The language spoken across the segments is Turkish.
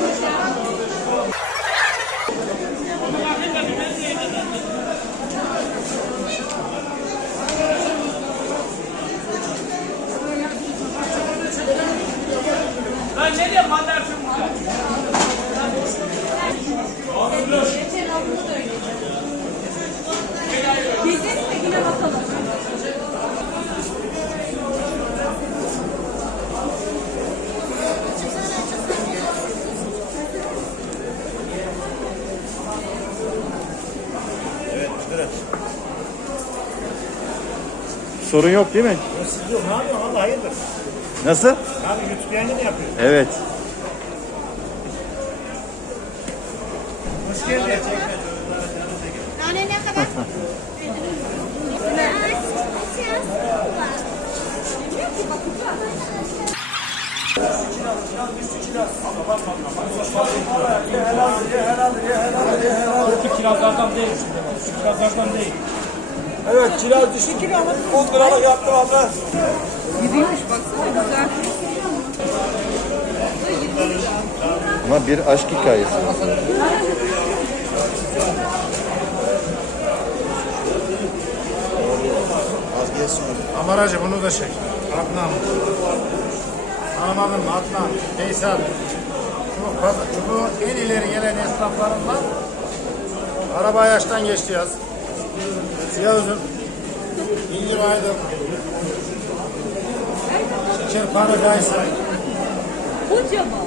Deus. Sorun yok değil mi? Ya yok. Ne yapıyorsun Allah hayırdır? Nasıl? Abi YouTube yayını mı yapıyorsun? Evet. Hoş geldin. Tane ne kadar? Helal, helal, helal, helal kirazlardan değil. Şu kirazlardan değil. Evet kiraz düştü ki ama 10 liralık yaptım abla. Ama bir aşk hikayesi. Amaracı bunu da çek. Adnan. Anlamadın mı Adnan? Veysel. Çubuğun en ileri gelen esnaflarından araba yaştan geçti yaz. Siyah üzüm. İncir Aydın. Şeker Paradise. Kocaman.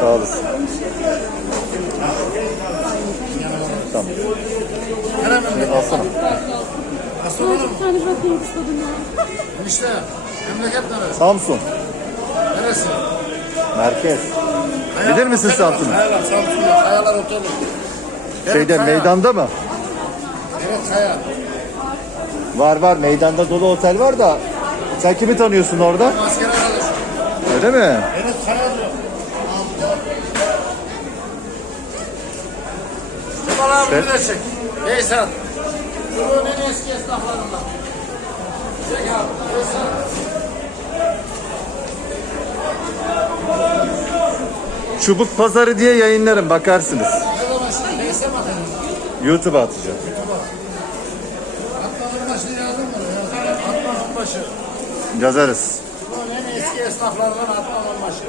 Sağ olasın. Tamam. Alsana. Asıl oğlum. Bir tane bırakmak istedim ya. İşte memleket neresi? Samsun. Neresi? Merkez. Bilir misin Samsun'u? Kayalar, Samsun'da Kayalar Oteli. Şeyde Kaya. meydanda mı? Evet Kaya. Var var meydanda dolu otel var da sen kimi tanıyorsun orada? Asker arkadaşım. Öyle mi? Evet Kaya diyor. Kemal abi bir de çek. Veysel. Bunun en eski esnaflarından. Çek abi. Veysel. Çubuk Pazarı diye yayınlarım bakarsınız. YouTube'a atacağım. Yazarız. En eski esnaflarından Atmanın başı.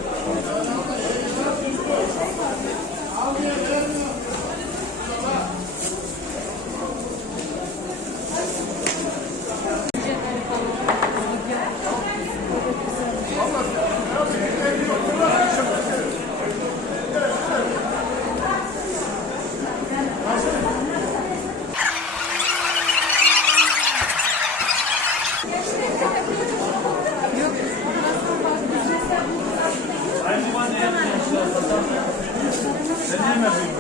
Gracias.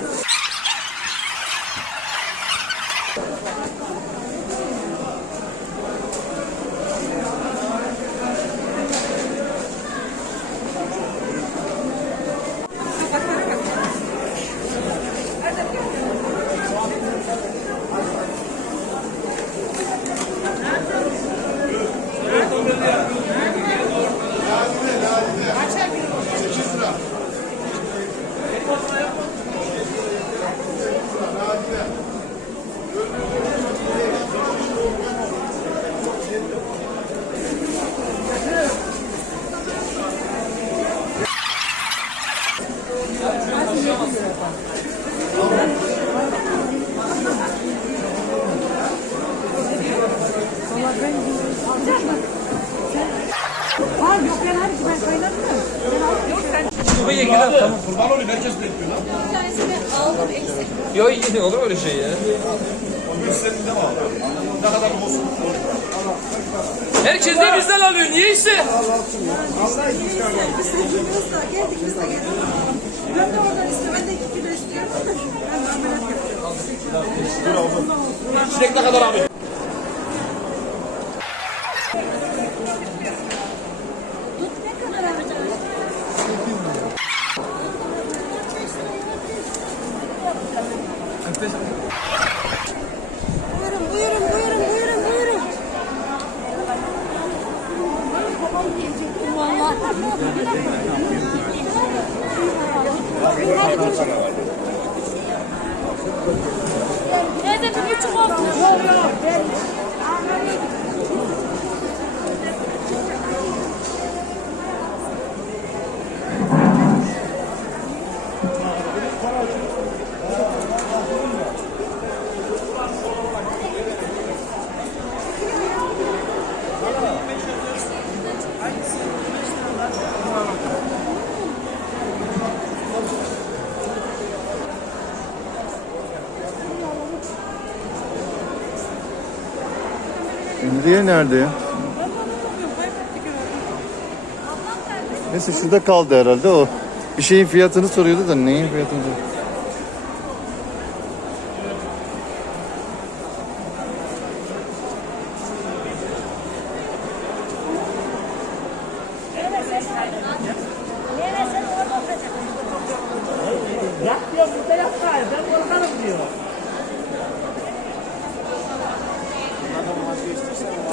Bir tanesini aldım eksik. Yok iyi olur öyle şey ya. Herkes de bizden alıyor. Niye ise? Biz da geldik biz de geldik. Ben de oradan istiyorum. Ben de iki kilo istiyorum. Ben de ameliyat yapacağım. Çilek ne kadar abi? Tut ne kadar alacağız? Buyurun buyurun buyurun buyurun buyurun. Teyze Diğeri nerede. Neyse şurada kaldı herhalde o. Bir şeyin fiyatını soruyordu da neyin fiyatını soruyordu? Yat diyor burada yat gayrı. Ben korkarım diyor. vazgeçtiysen